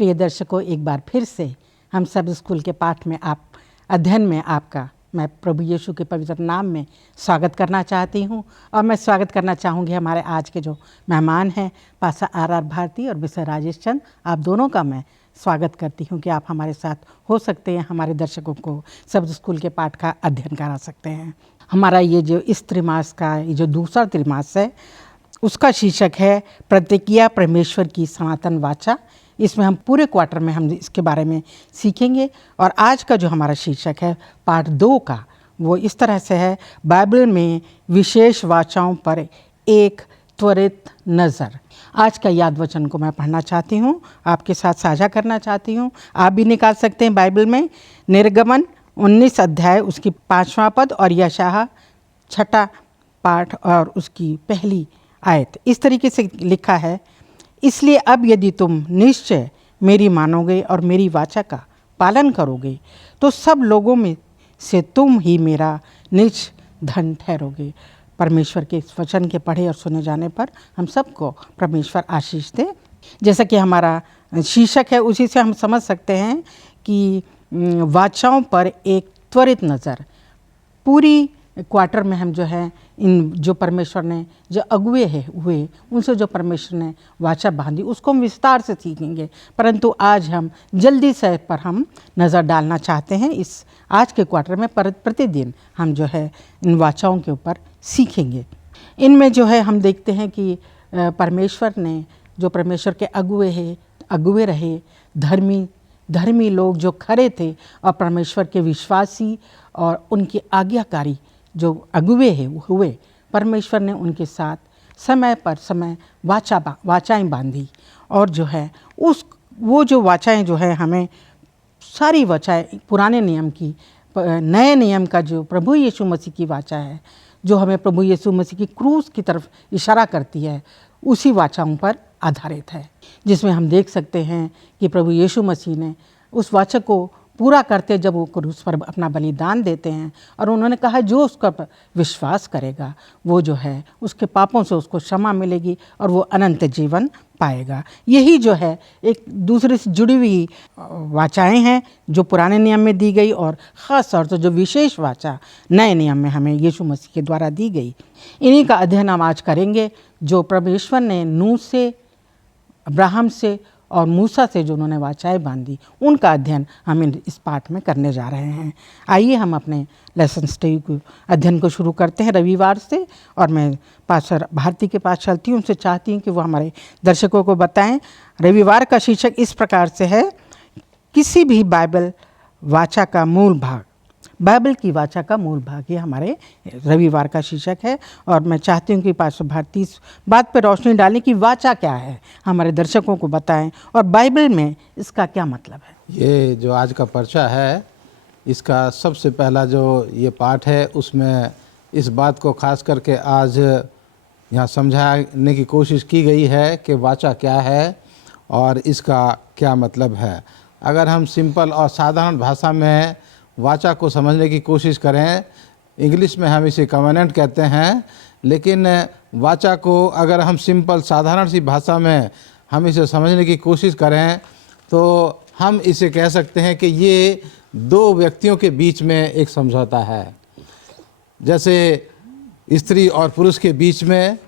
प्रिय दर्शकों, एक बार फिर से हम सब स्कूल के पाठ में अध्ययन में आपका मैं प्रभु यीशु के पवित्र नाम में स्वागत करना चाहती हूँ। और मैं स्वागत करना चाहूँगी हमारे आज के जो मेहमान हैं, पासा आर भारती और मिस्टर राजेश चंद। आप दोनों का मैं स्वागत करती हूँ कि आप हमारे साथ हो सकते हैं, हमारे दर्शकों को सब स्कूल के पाठ का अध्ययन करा सकते हैं। हमारा ये जो इस त्रिमास का ये जो दूसरा त्रिमास है, उसका शीर्षक है प्रतिज्ञा परमेश्वर की सनातन वाचा। इसमें हम पूरे क्वार्टर में हम इसके बारे में सीखेंगे। और आज का जो हमारा शीर्षक है पार्ट 2 का, वो इस तरह से है, बाइबल में विशेष वाचाओं पर एक त्वरित नज़र। आज का याद वचन को मैं पढ़ना चाहती हूँ, आपके साथ साझा करना चाहती हूँ। आप भी निकाल सकते हैं बाइबल में। निर्गमन 19 अध्याय उसकी 5वां पद और यशायाह 6ठा पाठ और उसकी पहली आयत। इस तरीके से लिखा है, इसलिए अब यदि तुम निश्चय मेरी मानोगे और मेरी वाचा का पालन करोगे तो सब लोगों में से तुम ही मेरा निज धन ठहरोगे। परमेश्वर के इस वचन के पढ़े और सुने जाने पर हम सबको परमेश्वर आशीष दे। जैसा कि हमारा शीर्षक है, उसी से हम समझ सकते हैं कि वाचाओं पर एक त्वरित नज़र। पूरी क्वार्टर में हम जो है इन जो परमेश्वर ने जो अगुए हुए उनसे जो परमेश्वर ने वाचा बांधी उसको हम विस्तार से सीखेंगे, परंतु आज हम जल्दी से पर हम नज़र डालना चाहते हैं। इस आज के क्वार्टर में प्रतिदिन हम जो है इन वाचाओं के ऊपर सीखेंगे। इनमें जो है हम देखते हैं कि परमेश्वर ने जो परमेश्वर के अगुए रहे, धर्मी लोग जो खरे थे और परमेश्वर के विश्वासी और उनकी आज्ञाकारी जो अगुए हुए, परमेश्वर ने उनके साथ समय पर समय वाचाएं बांधी। और जो है वो जो वाचाएं जो है, हमें सारी वाचाएं पुराने नियम की, नए नियम का जो प्रभु यीशु मसीह की वाचा है, जो हमें प्रभु यीशु मसीह की क्रूस की तरफ इशारा करती है, उसी वाचाओं पर आधारित है। जिसमें हम देख सकते हैं कि प्रभु यीशु मसीह ने उस वाचा को पूरा करते जब वो क्रूस पर अपना बलिदान देते हैं और उन्होंने कहा जो उसका विश्वास करेगा वो जो है उसके पापों से उसको क्षमा मिलेगी और वो अनंत जीवन पाएगा। यही जो है एक दूसरे से जुड़ी हुई वाचाएं हैं जो पुराने नियम में दी गई और ख़ास तौर से जो विशेष वाचा नए नियम में हमें यीशु मसीह के द्वारा दी गई। इन्हीं का अध्ययन हम आज करेंगे, जो परमेश्वर ने नूह से, अब्राहम से और मूसा से जो उन्होंने वाचाएं बांधी, उनका अध्ययन हम इस पाठ में करने जा रहे हैं। आइए हम अपने लेसन स्टडी अध्ययन को शुरू करते हैं रविवार से। और मैं पास्टर भारती के पास चलती हूँ, उनसे चाहती हूँ कि वो हमारे दर्शकों को बताएं। रविवार का शीर्षक इस प्रकार से है, किसी भी बाइबल वाचा का मूल भाग। बाइबल की वाचा का मूल भाग, ये हमारे रविवार का शीर्षक है। और मैं चाहती हूँ कि पास्टर भारती इस बात पर रोशनी डालें कि वाचा क्या है, हमारे दर्शकों को बताएं और बाइबल में इसका क्या मतलब है। ये जो आज का पर्चा है, इसका सबसे पहला जो ये पाठ है, उसमें इस बात को खास करके आज यहाँ समझाने की कोशिश की गई है कि वाचा क्या है और इसका क्या मतलब है। अगर हम सिंपल और साधारण भाषा में वाचा को समझने की कोशिश करें, इंग्लिश में हम इसे कवेनेंट कहते हैं, लेकिन वाचा को अगर हम सिंपल साधारण सी भाषा में हम इसे समझने की कोशिश करें तो हम इसे कह सकते हैं कि ये दो व्यक्तियों के बीच में एक समझौता है। जैसे स्त्री और पुरुष के बीच में,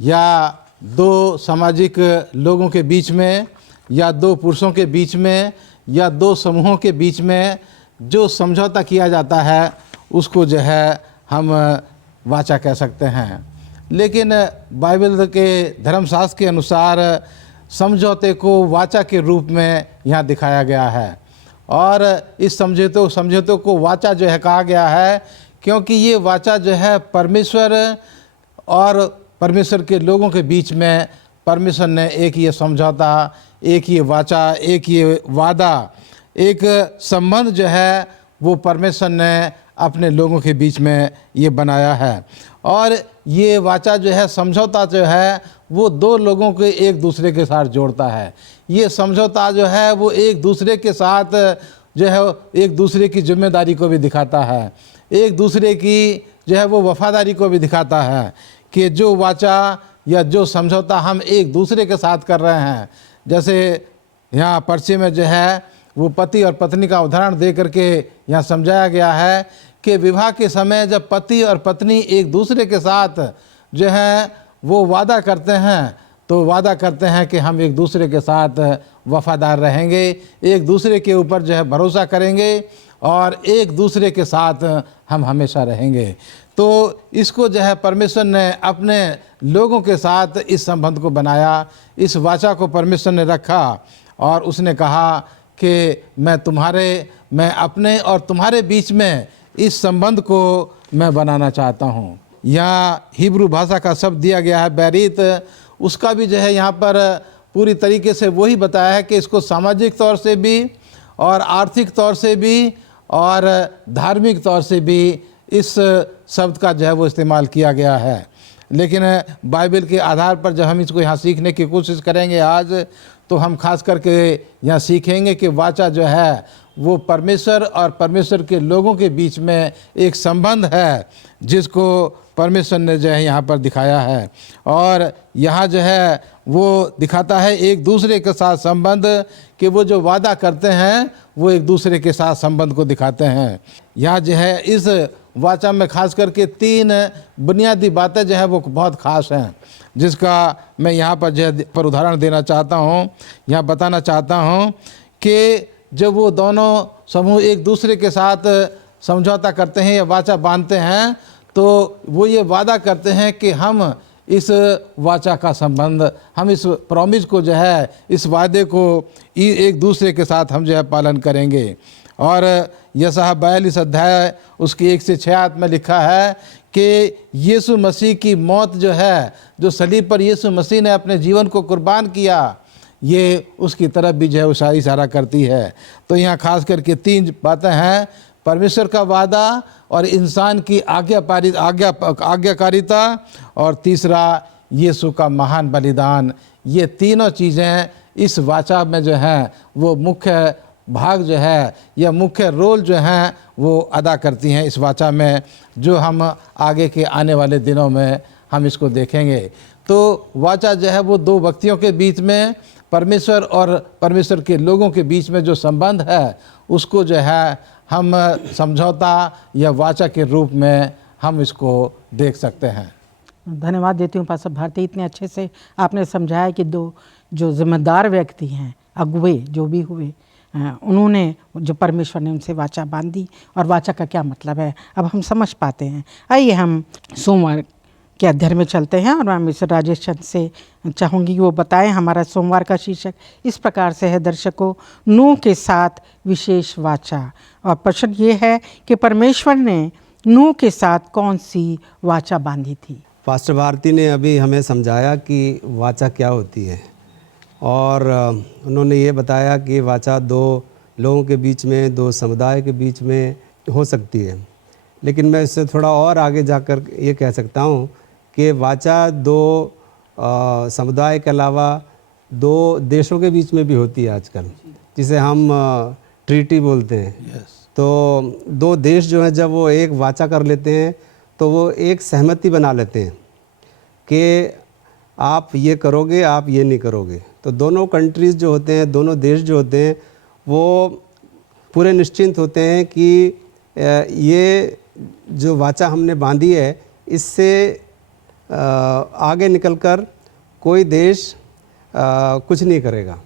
या दो सामाजिक लोगों के बीच में, या दो पुरुषों के बीच में, या दो समूहों के बीच में जो समझौता किया जाता है उसको जो है हम वाचा कह सकते हैं। लेकिन बाइबल के धर्मशास्त्र के अनुसार समझौते को वाचा के रूप में यहाँ दिखाया गया है। और इस समझौते को वाचा जो है कहा गया है क्योंकि ये वाचा जो है परमेश्वर और परमेश्वर के लोगों के बीच में परमेश्वर ने एक ये समझौता, एक ये वाचा, एक ये वादा, एक संबंध जो है वो परमेश्वर ने अपने लोगों के बीच में ये बनाया है। और ये वाचा जो है, समझौता जो है, वो दो लोगों को एक दूसरे के साथ जोड़ता है। ये समझौता जो है वो एक दूसरे के साथ जो है एक दूसरे की जिम्मेदारी को भी दिखाता है, एक दूसरे की जो है वो वफादारी को भी दिखाता है कि जो वाचा या जो समझौता हम एक दूसरे के साथ कर रहे हैं, जैसे यहाँ पर्चे में जो है वो पति और पत्नी का उदाहरण दे करके यहाँ समझाया गया है कि विवाह के समय जब पति और पत्नी एक दूसरे के साथ जो है वो वादा करते हैं तो वादा करते हैं कि हम एक दूसरे के साथ वफादार रहेंगे, एक दूसरे के ऊपर जो है भरोसा करेंगे और एक दूसरे के साथ हम हमेशा रहेंगे। तो इसको जो है परमेश्वर ने अपने लोगों के साथ इस संबंध को बनाया, इस वाचा को परमेश्वर ने रखा और उसने कहा कि मैं अपने और तुम्हारे बीच में इस संबंध को मैं बनाना चाहता हूँ। यहाँ हिब्रू भाषा का शब्द दिया गया है बैरीत, उसका भी जो है यहाँ पर पूरी तरीके से वही बताया है कि इसको सामाजिक तौर से भी और आर्थिक तौर से भी और धार्मिक तौर से भी इस शब्द का जो है वो इस्तेमाल किया गया है। लेकिन बाइबल के आधार पर जब हम इसको यहाँ सीखने की कोशिश करेंगे आज, तो हम खास करके यहाँ सीखेंगे कि वाचा जो है वो परमेश्वर और परमेश्वर के लोगों के बीच में एक संबंध है जिसको परमेश्वर ने जो है यहाँ पर दिखाया है। और यहाँ जो है वो दिखाता है एक दूसरे के साथ संबंध, कि वो जो वादा करते हैं वो एक दूसरे के साथ संबंध को दिखाते हैं। यहाँ जो है इस वाचा में खास करके 3 बुनियादी बातें जो है वो बहुत ख़ास हैं, जिसका मैं यहाँ पर जो है पर उदाहरण देना चाहता हूँ, यहाँ बताना चाहता हूँ कि जब वो दोनों समूह एक दूसरे के साथ समझौता करते हैं या वाचा बांधते हैं, तो वो ये वादा करते हैं कि हम इस वाचा का संबंध, हम इस प्रॉमिस को जो है, इस वादे को एक दूसरे के साथ हम जो है पालन करेंगे। और यशायाह 42 अध्याय उसकी 1 से 6 आयत में लिखा है कि यीशु मसीह की मौत जो है, जो सलीब पर यीशु मसीह ने अपने जीवन को कुर्बान किया, ये उसकी तरफ भी जो है इशारा करती है। तो यहाँ खास करके 3 बातें हैं, परमेश्वर का वादा और इंसान की आज्ञाकारिता और तीसरा यीशु का महान बलिदान। ये तीनों चीज़ें इस वाचा में जो हैं वो मुख्य भाग जो है या मुख्य रोल जो हैं वो अदा करती हैं इस वाचा में, जो हम आगे के आने वाले दिनों में हम इसको देखेंगे। तो वाचा जो है वो 2 व्यक्तियों के बीच में, परमेश्वर और परमेश्वर के लोगों के बीच में जो संबंध है उसको जो है हम समझौता या वाचा के रूप में हम इसको देख सकते हैं। धन्यवाद देती हूँ पास्टर भारती, इतने अच्छे से आपने समझाया कि 2 जो जिम्मेदार व्यक्ति हैं, अगुवे जो भी हुए, उन्होंने जो परमेश्वर ने उनसे वाचा बांधी और वाचा का क्या मतलब है अब हम समझ पाते हैं। आइए हम सोमवार के अध्ययन में चलते हैं और मैं मिस्टर राजेश चंद से चाहूँगी कि वो बताएं। हमारा सोमवार का शीर्षक इस प्रकार से है दर्शकों, नूह के साथ विशेष वाचा। और प्रश्न ये है कि परमेश्वर ने नूह के साथ कौन सी वाचा बांधी थी। पास्टर भारती ने अभी हमें समझाया कि वाचा क्या होती है और उन्होंने ये बताया कि वाचा 2 लोगों के बीच में, 2 समुदाय के बीच में हो सकती है। लेकिन मैं इससे थोड़ा और आगे जाकर ये कह सकता हूँ कि वाचा 2 समुदाय के अलावा 2 देशों के बीच में भी होती है आजकल, जिसे हम ट्रीटी बोलते हैं। तो 2 देश जो हैं जब वो एक वाचा कर लेते हैं तो वो एक सहमति बना लेते हैं कि आप ये करोगे, आप ये नहीं करोगे। तो दोनों कंट्रीज़ जो होते हैं, दोनों देश जो होते हैं, वो पूरे निश्चिंत होते हैं कि ये जो वाचा हमने बांधी है इससे आगे निकलकर कोई देश कुछ नहीं करेगा।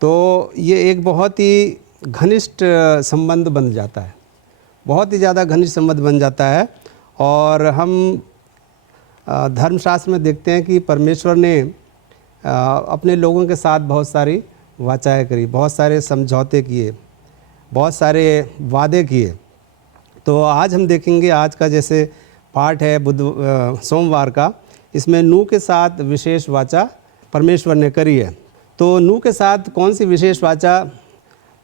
तो ये एक बहुत ही घनिष्ठ संबंध बन जाता है, बहुत ही ज़्यादा घनिष्ठ संबंध बन जाता है। और हम धर्मशास्त्र में देखते हैं कि परमेश्वर ने अपने लोगों के साथ बहुत सारी वाचाएँ करी, बहुत सारे समझौते किए, बहुत सारे वादे किए। तो आज हम देखेंगे, आज का जैसे पाठ है सोमवार का, इसमें नूह के साथ विशेष वाचा परमेश्वर ने करी है। तो नूह के साथ कौन सी विशेष वाचा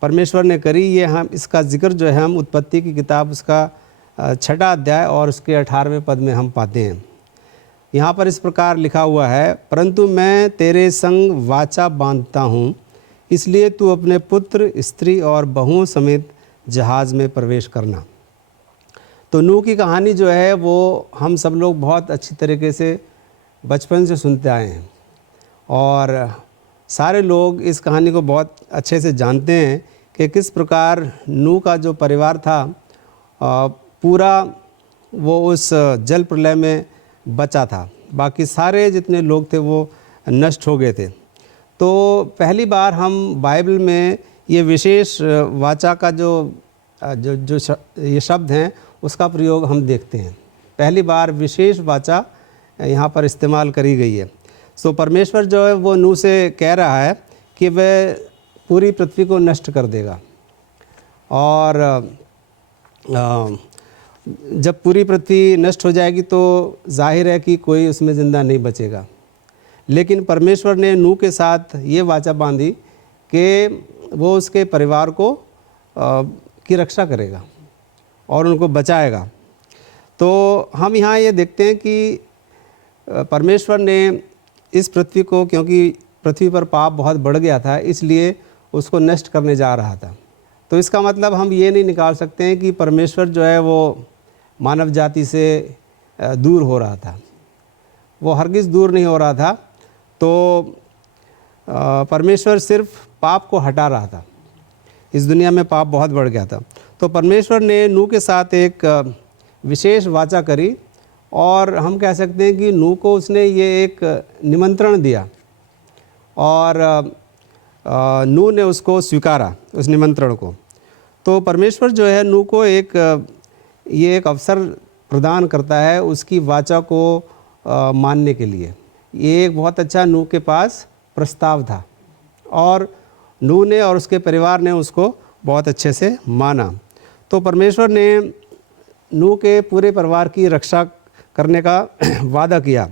परमेश्वर ने करी, ये हम इसका जिक्र जो है हम उत्पत्ति की किताब उसका 6वां अध्याय और उसके 18वें पद में हम पाते हैं। यहाँ पर इस प्रकार लिखा हुआ है, परंतु मैं तेरे संग वाचा बांधता हूँ, इसलिए तू अपने पुत्र, स्त्री और बहुओं समेत जहाज़ में प्रवेश करना। तो नूह की कहानी जो है वो हम सब लोग बहुत अच्छी तरीके से बचपन से सुनते आए हैं और सारे लोग इस कहानी को बहुत अच्छे से जानते हैं कि किस प्रकार नूह का जो परिवार था पूरा वो उस जल प्रलय में बचा था, बाकी सारे जितने लोग थे वो नष्ट हो गए थे। तो पहली बार हम बाइबल में ये विशेष वाचा का जो ये शब्द हैं उसका प्रयोग हम देखते हैं। पहली बार विशेष वाचा यहाँ पर इस्तेमाल करी गई है। सो परमेश्वर जो है वो नूह से कह रहा है कि वह पूरी पृथ्वी को नष्ट कर देगा, और जब पूरी पृथ्वी नष्ट हो जाएगी तो जाहिर है कि कोई उसमें ज़िंदा नहीं बचेगा। लेकिन परमेश्वर ने नूह के साथ ये वाचा बांधी कि वो उसके परिवार को की रक्षा करेगा और उनको बचाएगा। तो हम यहाँ ये देखते हैं कि परमेश्वर ने इस पृथ्वी को, क्योंकि पृथ्वी पर पाप बहुत बढ़ गया था, इसलिए उसको नष्ट करने जा रहा था। तो इसका मतलब हम ये नहीं निकाल सकते हैं कि परमेश्वर जो है वो मानव जाति से दूर हो रहा था। वो हरगिज़ दूर नहीं हो रहा था। तो परमेश्वर सिर्फ पाप को हटा रहा था। इस दुनिया में पाप बहुत बढ़ गया था। तो परमेश्वर ने नूह के साथ एक विशेष वाचा करी, और हम कह सकते हैं कि नूह को उसने ये एक निमंत्रण दिया, और नूह ने उसको स्वीकारा, उस निमंत्रण को। तो परमेश्वर जो है नूह को ये एक अवसर प्रदान करता है उसकी वाचा को मानने के लिए। ये एक बहुत अच्छा नूह के पास प्रस्ताव था, और नूह ने और उसके परिवार ने उसको बहुत अच्छे से माना। तो परमेश्वर ने नूह के पूरे परिवार की रक्षा करने का वादा किया।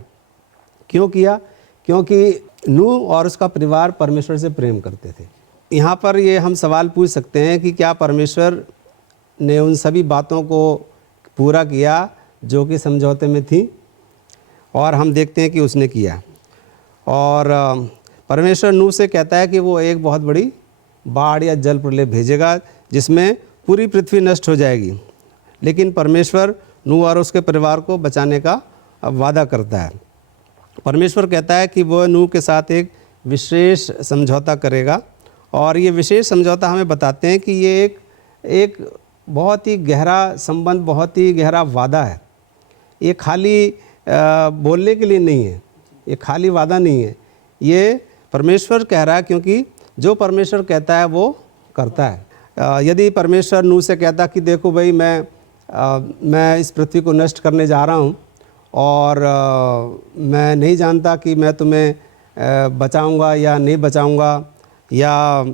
क्यों किया? क्योंकि नूह और उसका परिवार परमेश्वर से प्रेम करते थे। यहाँ पर ये हम सवाल पूछ सकते हैं कि क्या परमेश्वर ने उन सभी बातों को पूरा किया जो कि समझौते में थी? और हम देखते हैं कि उसने किया। और परमेश्वर नूह से कहता है कि वो एक बहुत बड़ी बाढ़ या जल प्रलय भेजेगा जिसमें पूरी पृथ्वी नष्ट हो जाएगी। लेकिन परमेश्वर नूह और उसके परिवार को बचाने का वादा करता है। परमेश्वर कहता है कि वह नूह के साथ एक विशेष समझौता करेगा, और ये विशेष समझौता हमें बताते हैं कि ये एक बहुत ही गहरा संबंध, बहुत ही गहरा वादा है। ये खाली बोलने के लिए नहीं है, ये खाली वादा नहीं है। ये परमेश्वर कह रहा है, क्योंकि जो परमेश्वर कहता है वो करता है। यदि परमेश्वर नूह से कहता कि देखो भाई मैं इस पृथ्वी को नष्ट करने जा रहा हूँ, और मैं नहीं जानता कि मैं तुम्हें बचाऊंगा या नहीं बचाऊंगा, या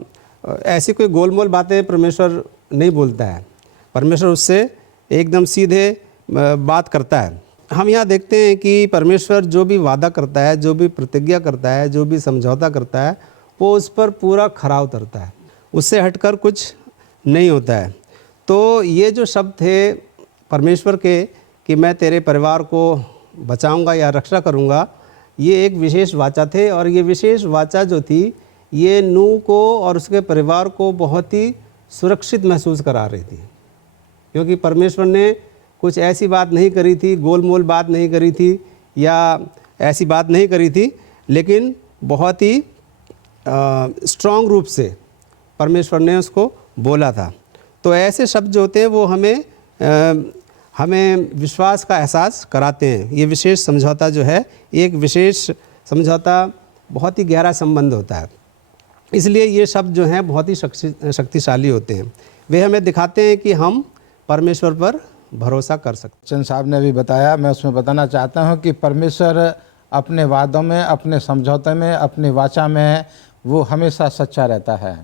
ऐसी कोई गोलमोल बातें परमेश्वर नहीं बोलता है। परमेश्वर उससे एकदम सीधे बात करता है। हम यहाँ देखते हैं कि परमेश्वर जो भी वादा करता है, जो भी प्रतिज्ञा करता है, जो भी समझौता करता है, वो उस पर पूरा खरा उतरता है, उससे हटकर कुछ नहीं होता है। तो ये जो शब्द थे परमेश्वर के कि मैं तेरे परिवार को बचाऊंगा या रक्षा करूंगा, ये एक विशेष वाचा थे। और ये विशेष वाचा जो थी ये नूह को और उसके परिवार को बहुत ही सुरक्षित महसूस करा रही थी, क्योंकि परमेश्वर ने कुछ ऐसी बात नहीं करी थी, गोलमोल बात नहीं करी थी या ऐसी बात नहीं करी थी, लेकिन बहुत ही स्ट्रॉन्ग रूप से परमेश्वर ने उसको बोला था। तो ऐसे शब्द जो होते हैं वो हमें विश्वास का एहसास कराते हैं। ये विशेष समझौता जो है, एक विशेष समझौता बहुत ही गहरा संबंध होता है, इसलिए ये शब्द जो हैं बहुत ही शक्तिशाली होते हैं। वे हमें दिखाते हैं कि हम परमेश्वर पर भरोसा कर सकते। चंद साहब ने भी बताया, मैं उसमें बताना चाहता हूँ कि परमेश्वर अपने वादों में, अपने समझौते में, अपनी वाचा में वो हमेशा सच्चा रहता है।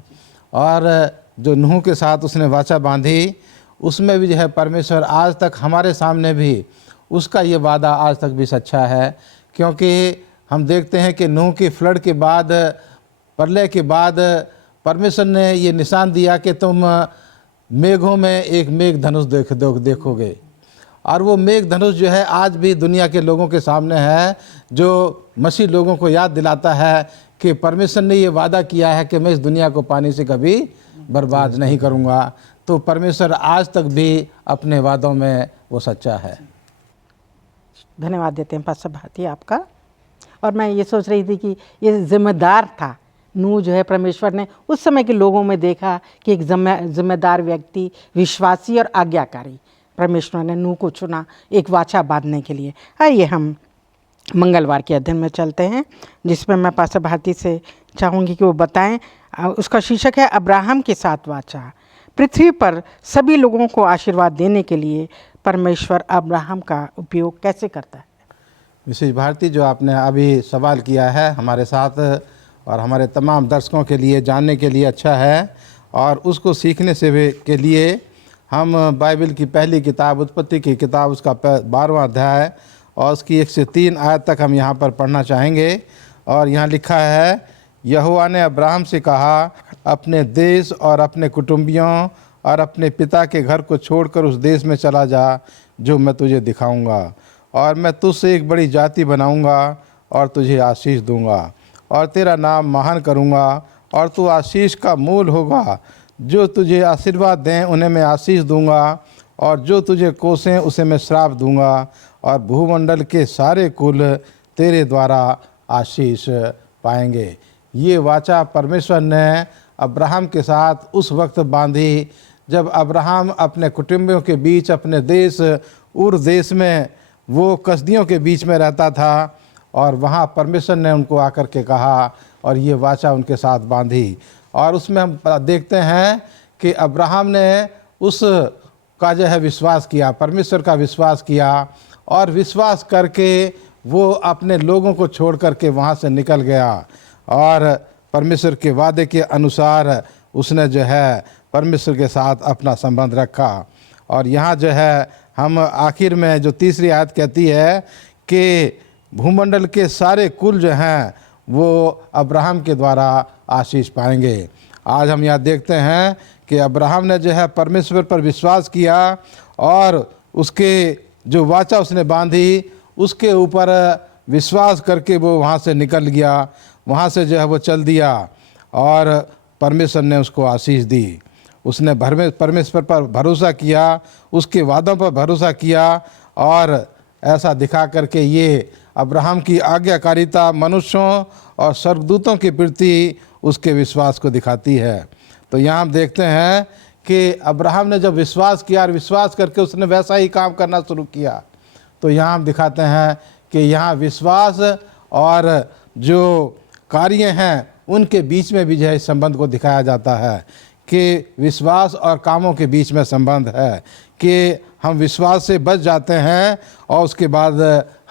और जो नूह के साथ उसने वाचा बांधी, उसमें भी जो है परमेश्वर आज तक हमारे सामने भी उसका ये वादा आज तक भी सच्चा है। क्योंकि हम देखते हैं कि नूह की फ्लड के बाद, प्रलय के बाद परमेश्वर ने ये निशान दिया कि तुम मेघों में एक मेघ धनुष देखोगे। और वो मेघ धनुष जो है आज भी दुनिया के लोगों के सामने है, जो मसीह लोगों को याद दिलाता है कि परमेश्वर ने ये वादा किया है कि मैं इस दुनिया को पानी से कभी बर्बाद नहीं करूँगा। तो परमेश्वर आज तक भी अपने वादों में वो सच्चा है। धन्यवाद देते हैं पास्टर भारती आपका। और मैं ये सोच रही थी कि ये जिम्मेदार था नूह जो है, परमेश्वर ने उस समय के लोगों में देखा कि एक जिम्मेदार व्यक्ति, विश्वासी और आज्ञाकारी। परमेश्वर ने नूह को चुना एक वाचा बांधने के लिए। आइए हम मंगलवार के अध्ययन में चलते हैं, जिसमें मैं पास्टर भारती से चाहूँगी कि वो बताएं। उसका शीर्षक है अब्राहम के साथ वाचा। पृथ्वी पर सभी लोगों को आशीर्वाद देने के लिए परमेश्वर अब्राहम का उपयोग कैसे करता है। मिसेज भारती, जो आपने अभी सवाल किया है हमारे साथ और हमारे तमाम दर्शकों के लिए जानने के लिए अच्छा है, और उसको सीखने से भी के लिए हम बाइबल की पहली किताब उत्पत्ति की किताब उसका 12वां अध्याय और उसकी 1 से 3 आयत तक हम यहाँ पर पढ़ना चाहेंगे। और यहाँ लिखा है, यहोवा ने अब्राहम से कहा, अपने देश और अपने कुटुंबियों और अपने पिता के घर को छोड़कर उस देश में चला जा जो मैं तुझे दिखाऊंगा, और मैं तुझसे एक बड़ी जाति बनाऊंगा और तुझे आशीष दूंगा और तेरा नाम महान करूंगा और तू आशीष का मूल होगा। जो तुझे आशीर्वाद दें उन्हें मैं आशीष दूंगा और जो तुझे कोसें उसे मैं श्राप दूंगा, और भूमंडल के सारे कुल तेरे द्वारा आशीष पाएंगे। ये वाचा परमेश्वर ने अब्राहम के साथ उस वक्त बांधी जब अब्राहम अपने कुटुंबियों के बीच अपने देश उर देश में वो कसदियों के बीच में रहता था, और वहाँ परमेश्वर ने उनको आकर के कहा और ये वाचा उनके साथ बांधी। और उसमें हम देखते हैं कि अब्राहम ने उस का जो है विश्वास किया, परमेश्वर का विश्वास किया, और विश्वास करके वो अपने लोगों को छोड़ करके वहाँ से निकल गया और परमेश्वर के वादे के अनुसार उसने जो है परमेश्वर के साथ अपना संबंध रखा। और यहाँ जो है हम आखिर में जो तीसरी आयत कहती है कि भूमंडल के सारे कुल जो हैं वो अब्राहम के द्वारा आशीष पाएंगे। आज हम यहाँ देखते हैं कि अब्राहम ने जो है परमेश्वर पर विश्वास किया और उसके जो वाचा उसने बांधी उसके ऊपर विश्वास करके वो वहाँ से निकल गया, वहाँ से जो है वो चल दिया और परमेश्वर ने उसको आशीष दी। उसने परमेश्वर पर भरोसा किया, उसके वादों पर भरोसा किया, और ऐसा दिखा करके ये अब्राहम की आज्ञाकारिता मनुष्यों और स्वर्गदूतों के प्रति उसके विश्वास को दिखाती है। तो यहाँ हम देखते हैं कि अब्राहम ने जब विश्वास किया और विश्वास करके उसने वैसा ही काम करना शुरू किया, तो यहाँ हम दिखाते हैं कि यहाँ विश्वास और जो कार्य हैं उनके बीच में भी जो है संबंध को दिखाया जाता है कि विश्वास और कामों के बीच में संबंध है कि हम विश्वास से बच जाते हैं और उसके बाद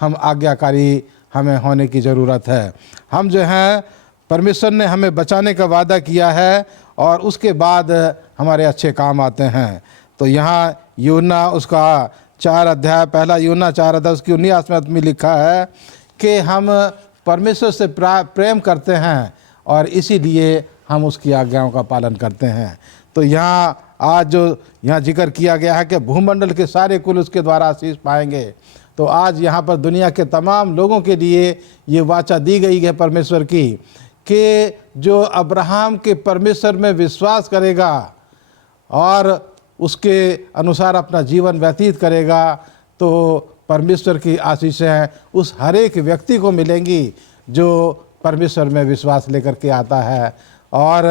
हम आज्ञाकारी हमें होने की ज़रूरत है। हम जो हैं परमेश्वर ने हमें बचाने का वादा किया है और उसके बाद हमारे अच्छे काम आते हैं। तो यहाँ यूहन्ना उसका 4 अध्याय, पहला यूहन्ना 4 अध्याय उसकी 19 में लिखा है कि हम परमेश्वर से प्रेम करते हैं और इसीलिए हम उसकी आज्ञाओं का पालन करते हैं। तो यहाँ आज जो यहाँ जिक्र किया गया है कि भूमंडल के सारे कुल उसके द्वारा आशीष पाएंगे, तो आज यहाँ पर दुनिया के तमाम लोगों के लिए ये वाचा दी गई है परमेश्वर की कि जो अब्राहम के परमेश्वर में विश्वास करेगा और उसके अनुसार अपना जीवन व्यतीत करेगा, तो परमेश्वर की आशीषें उस हर एक व्यक्ति को मिलेंगी जो परमेश्वर में विश्वास लेकर के आता है और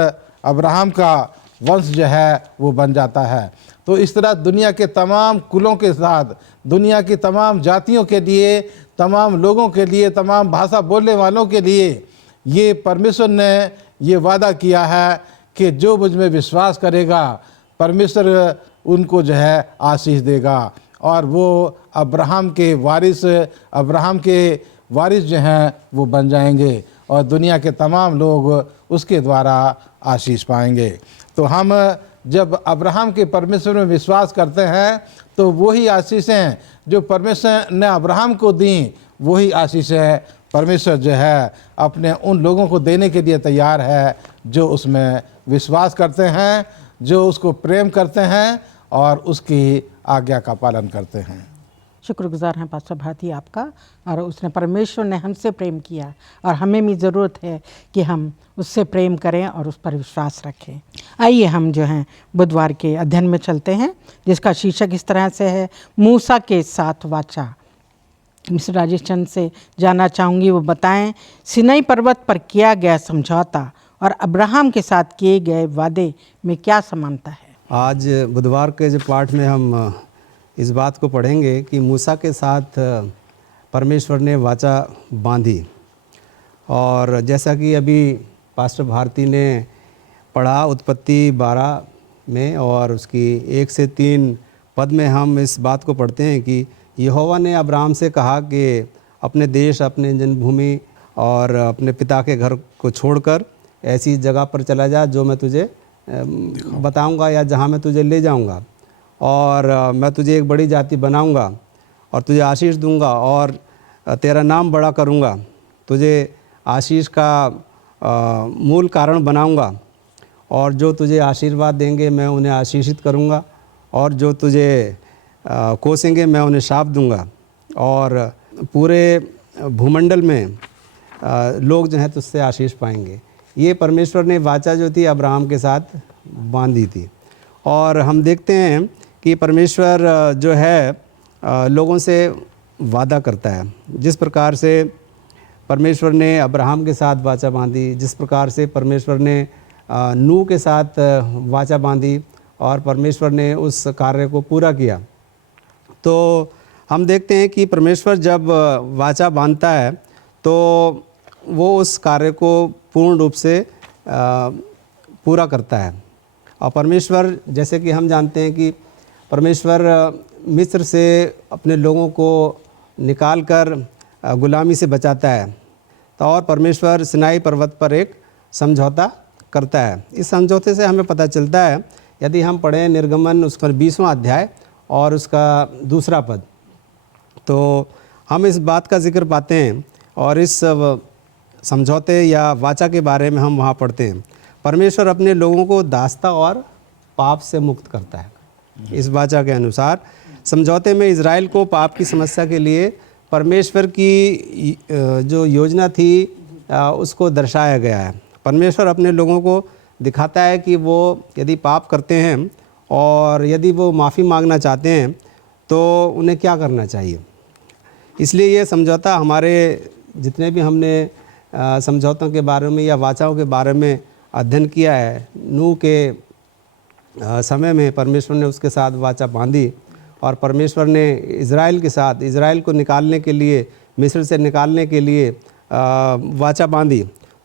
अब्राहम का वंश जो है वो बन जाता है। तो इस तरह दुनिया के तमाम कुलों के साथ, दुनिया की तमाम जातियों के लिए, तमाम लोगों के लिए, तमाम भाषा बोलने वालों के लिए ये परमेश्वर ने ये वादा किया है कि जो मुझ में विश्वास करेगा परमेश्वर उनको जो है आशीष देगा और वो अब्राहम के वारिस जो हैं वो बन जाएंगे और दुनिया के तमाम लोग उसके द्वारा आशीष पाएंगे। तो हम जब अब्राहम के परमेश्वर में विश्वास करते हैं तो वही आशीषें जो परमेश्वर ने अब्राहम को दी, वही आशीषें परमेश्वर जो है अपने उन लोगों को देने के लिए तैयार है जो उसमें विश्वास करते हैं, जो उसको प्रेम करते हैं और उसकी आज्ञा का पालन करते हैं। शुक्रगुजार हैं पास्टर भारती आपका। और उसने परमेश्वर ने हमसे प्रेम किया और हमें भी ज़रूरत है कि हम उससे प्रेम करें और उस पर विश्वास रखें। आइए हम जो हैं बुधवार के अध्ययन में चलते हैं, जिसका शीर्षक इस तरह से है मूसा के साथ वाचा। मिस्टर राजेश चंद से जानना चाहूँगी वो बताएं सिनाई पर्वत पर किया गया समझौता और अब्राहम के साथ किए गए वादे में क्या समानता है? आज बुधवार के जो पाठ में हम इस बात को पढ़ेंगे कि मूसा के साथ परमेश्वर ने वाचा बांधी। और जैसा कि अभी पास्टर भारती ने पढ़ा उत्पत्ति 12 में और उसकी 1 से 3 पद में हम इस बात को पढ़ते हैं कि यहोवा ने अब्राहम से कहा कि अपने देश, अपने जन्मभूमि और अपने पिता के घर को छोड़कर ऐसी जगह पर चला जा जो मैं तुझे बताऊंगा या जहां मैं तुझे ले जाऊंगा, और मैं तुझे एक बड़ी जाति बनाऊंगा और तुझे आशीष दूंगा और तेरा नाम बड़ा करूंगा, तुझे आशीष का मूल कारण बनाऊंगा, और जो तुझे आशीर्वाद देंगे मैं उन्हें आशीषित करूंगा, और जो तुझे कोसेंगे मैं उन्हें शाप दूंगा, और पूरे भूमंडल में लोग जो हैं तुझसे आशीष पाएंगे। ये परमेश्वर ने वाचा जो थी अब्राहम के साथ बांधी थी। और हम देखते हैं कि परमेश्वर जो है लोगों से वादा करता है। जिस प्रकार से परमेश्वर ने अब्राहम के साथ वाचा बांधी, जिस प्रकार से परमेश्वर ने नूह के साथ वाचा बांधी और परमेश्वर ने उस कार्य को पूरा किया, तो हम देखते हैं कि परमेश्वर जब वाचा बांधता है तो वो उस कार्य को पूर्ण रूप से पूरा करता है। और परमेश्वर, जैसे कि हम जानते हैं कि परमेश्वर मिस्र से अपने लोगों को निकाल कर गुलामी से बचाता है, तो और परमेश्वर सिनाई पर्वत पर एक समझौता करता है। इस समझौते से हमें पता चलता है, यदि हम पढ़ें निर्गमन उसका 20वां अध्याय और उसका 2 पद, तो हम इस बात का जिक्र पाते हैं और इस समझौते या वाचा के बारे में हम वहाँ पढ़ते हैं। परमेश्वर अपने लोगों को दास्ता और पाप से मुक्त करता है। इस वाचा के अनुसार समझौते में इज़राइल को पाप की समस्या के लिए परमेश्वर की जो योजना थी उसको दर्शाया गया है। परमेश्वर अपने लोगों को दिखाता है कि वो यदि पाप करते हैं और यदि वो माफ़ी मांगना चाहते हैं तो उन्हें क्या करना चाहिए। इसलिए ये समझौता हमारे जितने भी हमने समझौतों के बारे में या वाचाओं के बारे में अध्ययन किया है, नूह के समय में परमेश्वर ने उसके साथ वाचा बांधी और परमेश्वर ने इज़राइल के साथ, इज़राइल को निकालने के लिए, मिस्र से निकालने के लिए वाचा बांधी।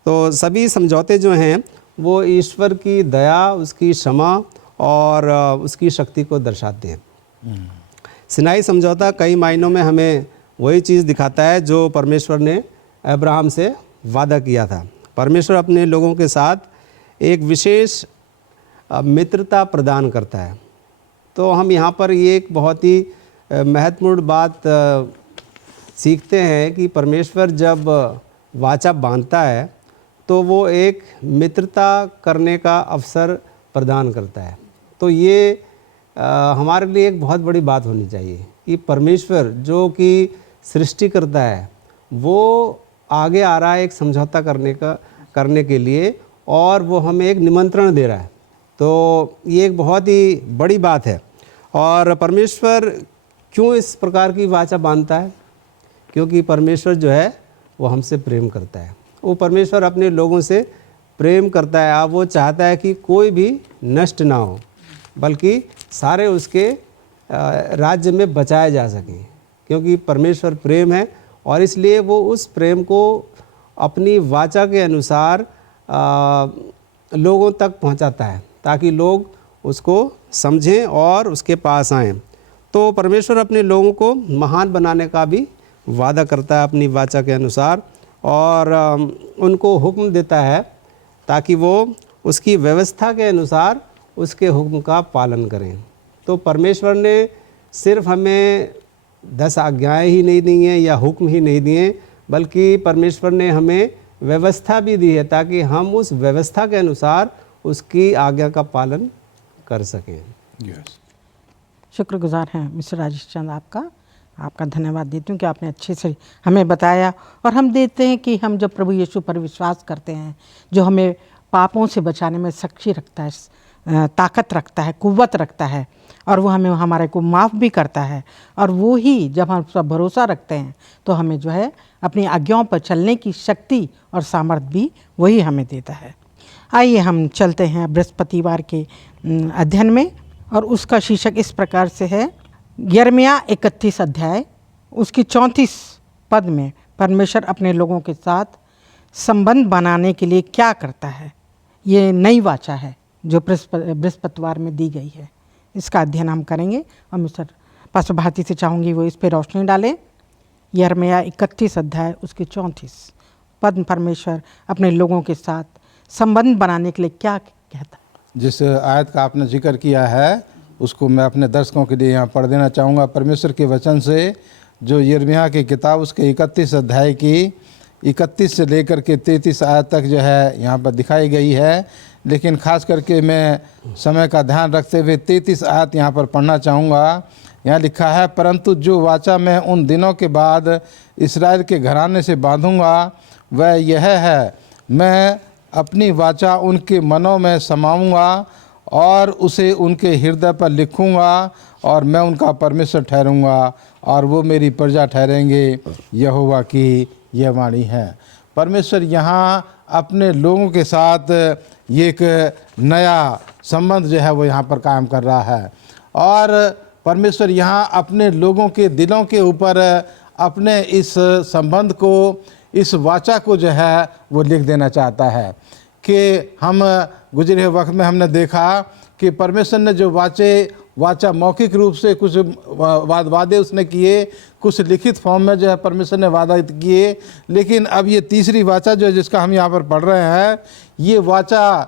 तो सभी समझौते जो हैं वो ईश्वर की दया, उसकी क्षमा और उसकी शक्ति को दर्शाते हैं। सिनाई समझौता कई मायनों में हमें वही चीज़ दिखाता है जो परमेश्वर ने अब्राहम से वादा किया था। परमेश्वर अपने लोगों के साथ एक विशेष मित्रता प्रदान करता है। तो हम यहाँ पर ये एक बहुत ही महत्वपूर्ण बात सीखते हैं कि परमेश्वर जब वाचा बांधता है तो वो एक मित्रता करने का अवसर प्रदान करता है। तो ये हमारे लिए एक बहुत बड़ी बात होनी चाहिए कि परमेश्वर जो कि सृष्टि करता है वो आगे आ रहा है एक समझौता करने के लिए, और वो हमें एक निमंत्रण दे रहा है। तो ये एक बहुत ही बड़ी बात है। और परमेश्वर क्यों इस प्रकार की वाचा बांधता है? क्योंकि परमेश्वर जो है वो हमसे प्रेम करता है। वो परमेश्वर अपने लोगों से प्रेम करता है। वो चाहता है कि कोई भी नष्ट ना हो, बल्कि सारे उसके राज्य में बचाए जा सकें, क्योंकि परमेश्वर प्रेम है। और इसलिए वो उस प्रेम को अपनी वाचा के अनुसार लोगों तक पहुंचाता है ताकि लोग उसको समझें और उसके पास आएं। तो परमेश्वर अपने लोगों को महान बनाने का भी वादा करता है अपनी वाचा के अनुसार, और उनको हुक्म देता है ताकि वो उसकी व्यवस्था के अनुसार उसके हुक्म का पालन करें। तो परमेश्वर ने सिर्फ हमें 10 आज्ञाएं ही नहीं दी हैं या हुक्म ही नहीं दिए, बल्कि परमेश्वर ने हमें व्यवस्था भी दी है ताकि हम उस व्यवस्था के अनुसार उसकी आज्ञा का पालन कर सकें। शुक्रगुजार हैं मिस्टर राजेश चंद आपका धन्यवाद देती हूँ कि आपने अच्छे से हमें बताया। और हम देखते हैं कि हम जब प्रभु यीशु पर विश्वास करते हैं, जो हमें पापों से बचाने में शक्ति रखता है, ताकत रखता है, कुव्वत रखता है, और वो हमें हमारे को माफ़ भी करता है। और वो ही जब हम सब भरोसा रखते हैं तो हमें जो है अपनी आज्ञाओं पर चलने की शक्ति और सामर्थ्य भी वही हमें देता है। आइए हम चलते हैं बृहस्पतिवार के अध्ययन में, और उसका शीर्षक इस प्रकार से है, यिर्मयाह 31 अध्याय उसकी 34 पद में परमेश्वर अपने लोगों के साथ संबंध बनाने के लिए क्या करता है। ये नई वाचा है जो बृहस्पतिवार में दी गई है। इसका अध्ययन हम करेंगे और मिस्टर पास्टर भारती से चाहूँगी वो इस पर रोशनी डालें। यिर्मयाह 31 अध्याय उसके 34 पद परमेश्वर अपने लोगों के साथ संबंध बनाने के लिए क्या कहता है। जिस आयत का आपने जिक्र किया है उसको मैं अपने दर्शकों के लिए यहाँ पढ़ देना चाहूँगा। परमेश्वर के वचन से जो यिर्मयाह की किताब उसके 31 अध्याय की 31 से लेकर के 33 आयत तक जो है यहाँ पर दिखाई गई है, लेकिन ख़ास करके मैं समय का ध्यान रखते हुए 33 आयत यहाँ पर पढ़ना चाहूँगा। यहाँ लिखा है, परंतु जो वाचा मैं उन दिनों के बाद इस्राएल के घराने से बांधूँगा वह यह है, मैं अपनी वाचा उनके मनों में समाऊँगा और उसे उनके हृदय पर लिखूँगा और मैं उनका परमेश्वर ठहरूँगा और वो मेरी प्रजा ठहरेंगे। यहोवा की यह वाणी है। परमेश्वर यहाँ अपने लोगों के साथ ये एक नया संबंध जो है वो यहाँ पर कायम कर रहा है, और परमेश्वर यहाँ अपने लोगों के दिलों के ऊपर अपने इस संबंध को, इस वाचा को जो है वो लिख देना चाहता है। कि हम गुजरे वक्त में हमने देखा कि परमेश्वर ने जो वाचा मौखिक रूप से कुछ वादे उसने किए, कुछ लिखित फॉर्म में जो है परमेश्वर ने वादा किए, लेकिन अब ये तीसरी वाचा जो है जिसका हम यहाँ पर पढ़ रहे हैं, ये वाचा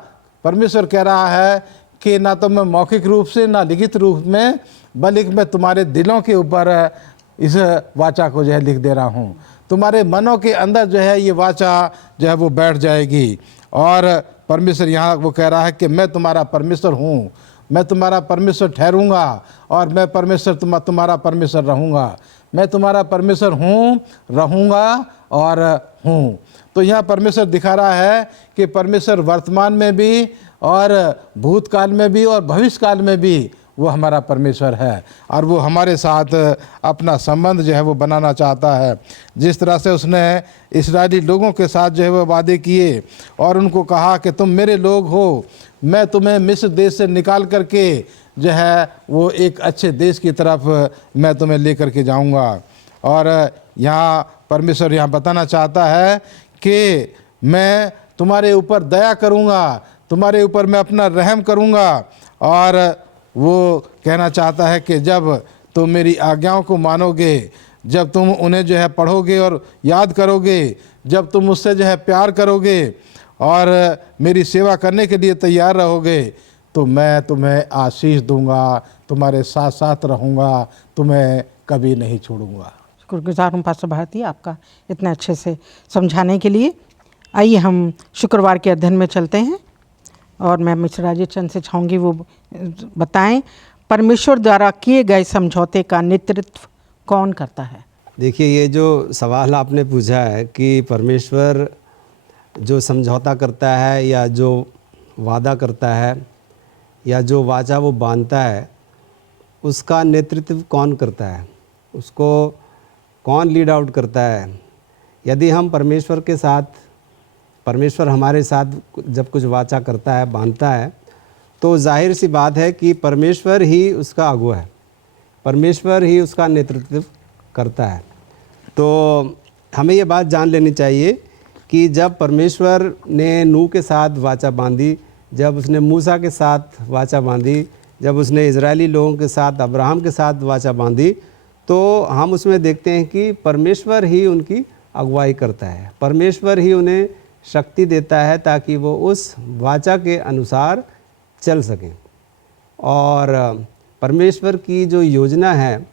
परमेश्वर कह रहा है कि ना तो मैं मौखिक रूप से ना लिखित रूप में, बल्कि मैं तुम्हारे दिलों के ऊपर इस वाचा को जो है लिख दे रहा हूँ। तुम्हारे मनों के अंदर जो है ये वाचा जो है वो बैठ जाएगी। और परमेश्वर यहाँ वो कह रहा है कि मैं तुम्हारा परमेश्वर हूँ, मैं तुम्हारा परमेश्वर ठहरूँगा और मैं परमेश्वर तुम्हारा परमेश्वर रहूँगा। मैं तुम्हारा परमेश्वर हूँ, रहूँगा और हूँ। तो यहाँ परमेश्वर दिखा रहा है कि परमेश्वर वर्तमान में भी और भूतकाल में भी और भविष्यकाल में भी वो हमारा परमेश्वर है, और वो हमारे साथ अपना संबंध जो है वो बनाना चाहता है। जिस तरह से उसने इस्राएली लोगों के साथ जो है वो वादे किए और उनको कहा कि तुम मेरे लोग हो, मैं तुम्हें मिस्र देश से निकाल करके जो है वो एक अच्छे देश की तरफ मैं तुम्हें लेकर के जाऊंगा। और यहाँ परमेश्वर यहाँ बताना चाहता है कि मैं तुम्हारे ऊपर दया करूँगा, तुम्हारे ऊपर मैं अपना रहम करूँगा, और वो कहना चाहता है कि जब तुम मेरी आज्ञाओं को मानोगे, जब तुम उन्हें जो है पढ़ोगे और याद करोगे, जब तुम मुझसे जो है प्यार करोगे और मेरी सेवा करने के लिए तैयार रहोगे, तो मैं तुम्हें आशीष दूंगा, तुम्हारे साथ साथ रहूँगा, तुम्हें कभी नहीं छोड़ूंगा। शुक्रगुजार हूँ पास्टर भारती आपका इतने अच्छे से समझाने के लिए। आइए हम शुक्रवार के अध्ययन में चलते हैं, और मैं मिस्टर राजेश चंद से चाहूँगी वो बताएं, परमेश्वर द्वारा किए गए समझौते का नेतृत्व कौन करता है। देखिए, ये जो सवाल आपने पूछा है कि परमेश्वर जो समझौता करता है या जो वादा करता है या जो वाचा वो बांधता है, उसका नेतृत्व कौन करता है, उसको कौन लीड आउट करता है। यदि हम परमेश्वर के साथ, परमेश्वर हमारे साथ जब कुछ वाचा करता है, बांधता है, तो जाहिर सी बात है कि परमेश्वर ही उसका अगुवा है, परमेश्वर ही उसका नेतृत्व करता है। तो हमें ये बात जान लेनी चाहिए कि जब परमेश्वर ने नूह के साथ वाचा बांधी, जब उसने मूसा के साथ वाचा बांधी, जब उसने इजरायली लोगों के साथ, अब्राहम के साथ वाचा बांधी, तो हम उसमें देखते हैं कि परमेश्वर ही उनकी अगुवाई करता है, परमेश्वर ही उन्हें शक्ति देता है ताकि वो उस वाचा के अनुसार चल सकें। और परमेश्वर की जो योजना है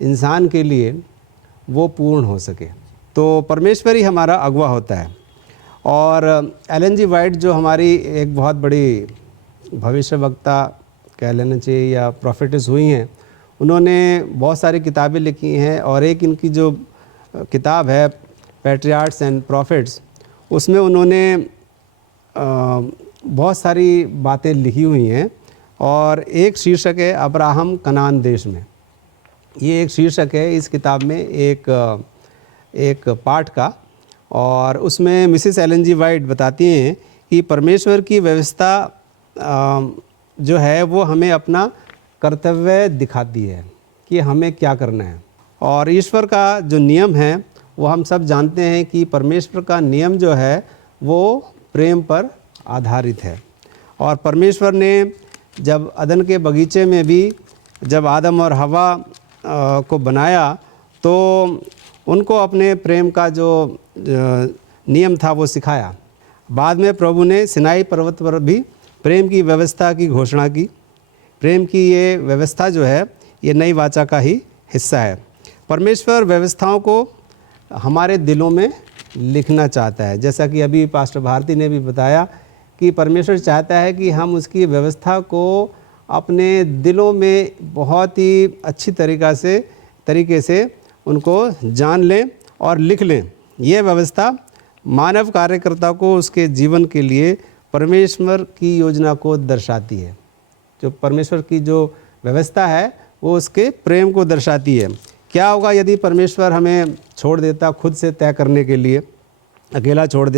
इंसान के लिए वो पूर्ण हो सके, तो परमेश्वर ही हमारा अगुवा होता है। और एलन जी वाइट जो हमारी एक बहुत बड़ी भविष्यवक्ता कह लेना चाहिए या प्रॉफिटेस हुई हैं, उन्होंने बहुत सारी किताबें लिखी हैं, और एक इनकी जो किताब है पैट्रियार्क्स एंड प्रॉफिट्स, उसमें उन्होंने बहुत सारी बातें लिखी हुई हैं, और एक शीर्षक है अब्राहम कनान देश में। ये एक शीर्षक है इस किताब में एक पाठ का, और उसमें मिसेस एलन जी वाइट बताती हैं कि परमेश्वर की व्यवस्था जो है वो हमें अपना कर्तव्य दिखाती है कि हमें क्या करना है। और ईश्वर का जो नियम है वो हम सब जानते हैं कि परमेश्वर का नियम जो है वो प्रेम पर आधारित है। और परमेश्वर ने जब अदन के बगीचे में भी जब आदम और हवा को बनाया तो उनको अपने प्रेम का जो नियम था वो सिखाया। बाद में प्रभु ने सिनाई पर्वत पर भी प्रेम की व्यवस्था की घोषणा की। प्रेम की ये व्यवस्था जो है ये नई वाचा का ही हिस्सा है। परमेश्वर व्यवस्थाओं को हमारे दिलों में लिखना चाहता है। जैसा कि अभी पास्टर भारती ने भी बताया कि परमेश्वर चाहता है कि हम उसकी व्यवस्था को अपने दिलों में बहुत ही अच्छी तरीके से उनको जान लें और लिख लें। ये व्यवस्था मानव कार्यकर्ता को उसके जीवन के लिए परमेश्वर की योजना को दर्शाती है। जो परमेश्वर की जो व्यवस्था है वो उसके प्रेम को दर्शाती है। क्या होगा यदि परमेश्वर हमें छोड़ देता खुद से तय करने के लिए, अकेला छोड़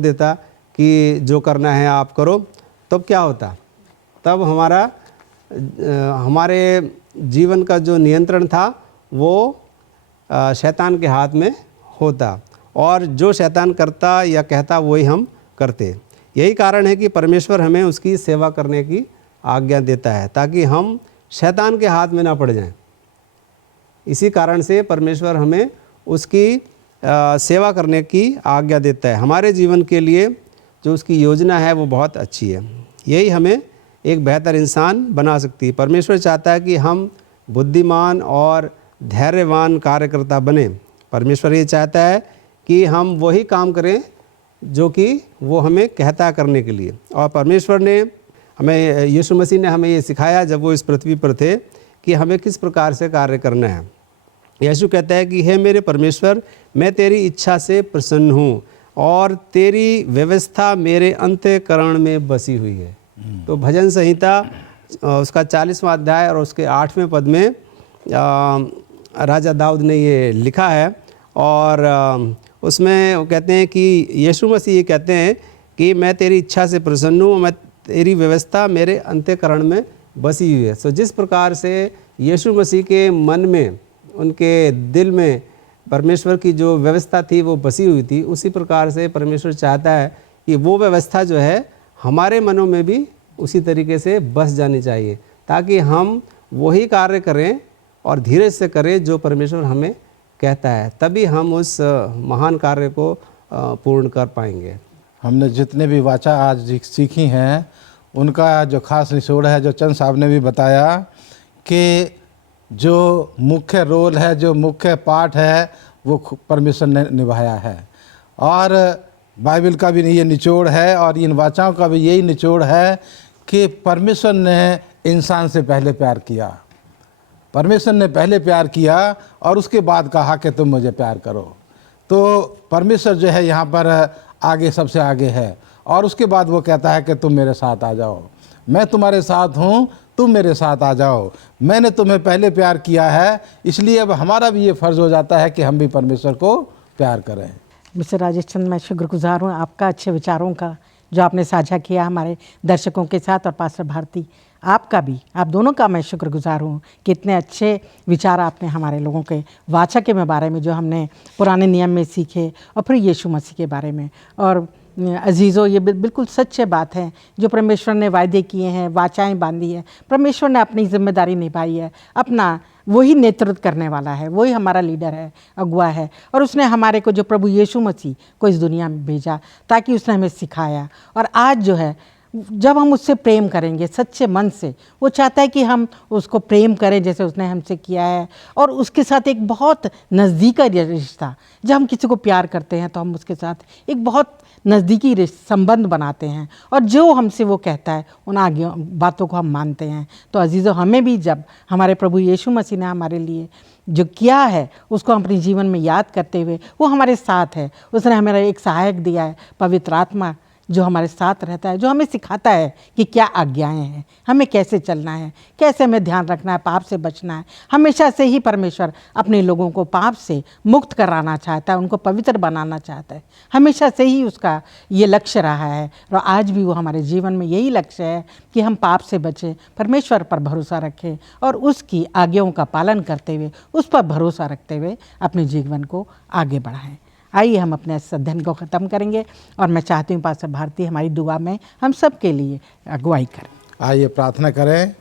देता कि जो करना है आप करो, तब क्या होता? तब हमारे जीवन का जो नियंत्रण था वो शैतान के हाथ में होता और जो शैतान करता या कहता वही हम करते। यही कारण है कि परमेश्वर हमें उसकी सेवा करने की आज्ञा देता है ताकि हम शैतान के हाथ में ना पड़ जाएं। इसी कारण से परमेश्वर हमें उसकी सेवा करने की आज्ञा देता है। हमारे जीवन के लिए जो उसकी योजना है वो बहुत अच्छी है। यही हमें एक बेहतर इंसान बना सकती है। परमेश्वर चाहता है कि हम बुद्धिमान और धैर्यवान कार्यकर्ता बने। परमेश्वर ये चाहता है कि हम वही काम करें जो कि वो हमें कहता है करने के लिए। और परमेश्वर ने हमें, यीशु मसीह ने हमें ये सिखाया जब वो इस पृथ्वी पर थे कि हमें किस प्रकार से कार्य करना है। यीशु कहता है कि हे मेरे परमेश्वर, मैं तेरी इच्छा से प्रसन्न हूँ और तेरी व्यवस्था मेरे अंतःकरण में बसी हुई है। तो भजन संहिता उसका 40वां अध्याय और उसके 8वें पद में राजा दाऊद ने ये लिखा है। और उसमें वो कहते हैं कि यीशु मसीह ये कहते हैं कि मैं तेरी इच्छा से प्रसन्न हूँ, मैं तेरी व्यवस्था मेरे अंतःकरण में बसी हुई है। सो जिस प्रकार से यीशु मसीह के मन में, उनके दिल में परमेश्वर की जो व्यवस्था थी वो बसी हुई थी, उसी प्रकार से परमेश्वर चाहता है कि वो व्यवस्था जो है हमारे मनों में भी उसी तरीके से बस जानी चाहिए ताकि हम वही कार्य करें और धीरज से करें जो परमेश्वर हमें कहता है। तभी हम उस महान कार्य को पूर्ण कर पाएंगे। हमने जितने भी वाचा आज सीखी हैं उनका जो खास निचोड़ है, जो चंद साहब ने भी बताया कि जो मुख्य रोल है, जो मुख्य पार्ट है वो परमेश्वर ने निभाया है। और बाइबल का भी ये निचोड़ है और इन वाचाओं का भी यही निचोड़ है कि परमेश्वर ने इंसान से पहले प्यार किया। परमेश्वर ने पहले प्यार किया और उसके बाद कहा कि तुम मुझे प्यार करो। तो परमेश्वर जो है यहाँ पर आगे, सबसे आगे है। और उसके बाद वो कहता है कि तुम मेरे साथ आ जाओ, मैं तुम्हारे साथ हूँ, तुम मेरे साथ आ जाओ। मैंने तुम्हें पहले प्यार किया है, इसलिए अब हमारा भी ये फ़र्ज़ हो जाता है कि हम भी परमेश्वर को प्यार करें। मिस्टर राजेश चंद, मैं शुक्रगुजार हूँ आपका अच्छे विचारों का जो आपने साझा किया हमारे दर्शकों के साथ, और पास्टर भारती आपका भी, आप दोनों का मैं शुक्रगुजार हूँ कि इतने अच्छे विचार आपने हमारे लोगों के वाचा के बारे में जो हमने पुराने नियम में सीखे और फिर यीशु मसीह के बारे में। और अजीज़ों, ये बिल्कुल सच्चे बात है जो परमेश्वर ने वायदे किए हैं, वाचाएं बांधी है, परमेश्वर ने अपनी जिम्मेदारी निभाई है, अपना वही नेतृत्व करने वाला है, वही हमारा लीडर है, अगुआ है। और उसने हमारे को जो प्रभु यीशु मसीह को इस दुनिया में भेजा ताकि उसने हमें सिखाया। और आज जो है जब हम उससे प्रेम करेंगे सच्चे मन से, वो चाहता है कि हम उसको प्रेम करें जैसे उसने हमसे किया है, और उसके साथ एक बहुत नज़दीक का रिश्ता। जब हम किसी को प्यार करते हैं तो हम उसके साथ एक बहुत नज़दीकी संबंध बनाते हैं और जो हमसे वो कहता है उन आगे बातों को हम मानते हैं। तो अजीज़ों, हमें भी जब हमारे प्रभु यीशु मसीह ने हमारे लिए जो किया है उसको हम अपने जीवन में याद करते हुए, वो हमारे साथ है, उसने हमें एक सहायक दिया है, पवित्र आत्मा, जो हमारे साथ रहता है, जो हमें सिखाता है कि क्या आज्ञाएं हैं, हमें कैसे चलना है, कैसे हमें ध्यान रखना है, पाप से बचना है। हमेशा से ही परमेश्वर अपने लोगों को पाप से मुक्त कराना चाहता है, उनको पवित्र बनाना चाहता है। हमेशा से ही उसका ये लक्ष्य रहा है और आज भी वो हमारे जीवन में यही लक्ष्य है कि हम पाप से बचें, परमेश्वर पर भरोसा रखें और उसकी आज्ञाओं का पालन करते हुए, उस पर भरोसा रखते हुए अपने जीवन को आगे बढ़ाएं। आइए हम अपने इस अध्ययन को ख़त्म करेंगे और मैं चाहती हूँ पास्टर भारती हमारी दुआ में हम सब के लिए अगुवाई करें। आइए प्रार्थना करें।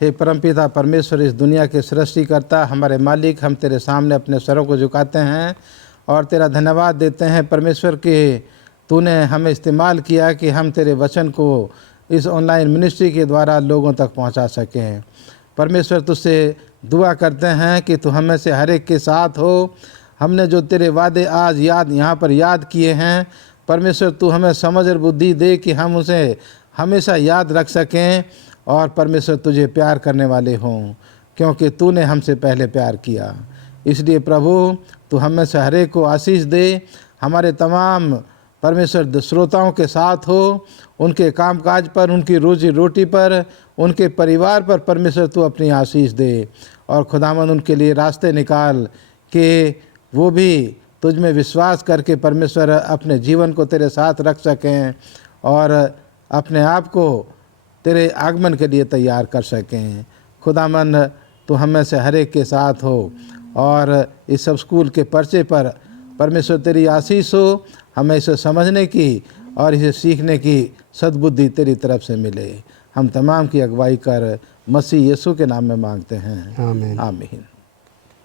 हे परमपिता परमेश्वर, इस दुनिया के सृष्टिकर्ता, हमारे मालिक, हम तेरे सामने अपने सरों को झुकाते हैं और तेरा धन्यवाद देते हैं परमेश्वर कि तूने हमें इस्तेमाल किया कि हम तेरे वचन को इस ऑनलाइन मिनिस्ट्री के द्वारा लोगों तक पहुंचा सकें। परमेश्वर, तुझसे दुआ करते हैं कि तू हमें से हर एक के साथ हो। हमने जो तेरे वादे आज यहाँ पर याद किए हैं, परमेश्वर तू हमें समझ और बुद्धि दे कि हम उसे हमेशा याद रख सकें और परमेश्वर तुझे प्यार करने वाले हों, क्योंकि तूने हमसे पहले प्यार किया। इसलिए प्रभु, तू हमें से हर एक को आशीष दे। हमारे तमाम परमेश्वर श्रोताओं के साथ हो, उनके कामकाज पर, उनकी रोजी रोटी पर, उनके परिवार पर परमेश्वर तू अपनी आशीष दे और खुदावंद उनके लिए रास्ते निकाल कि वो भी तुझ में विश्वास करके परमेश्वर अपने जीवन को तेरे साथ रख सकें और अपने आप को तेरे आगमन के लिए तैयार कर सकें। खुदावंद तू हमें से हर एक के साथ हो और इस सब स्कूल के पर्चे पर परमेश्वर तेरी आशीष हो। हमें इसे समझने की और इसे सीखने की सद्बुद्धि तेरी तरफ से मिले। हम तमाम की अगुवाई कर मसीह यीशु के नाम में मांगते हैं, आमीन। आमीन।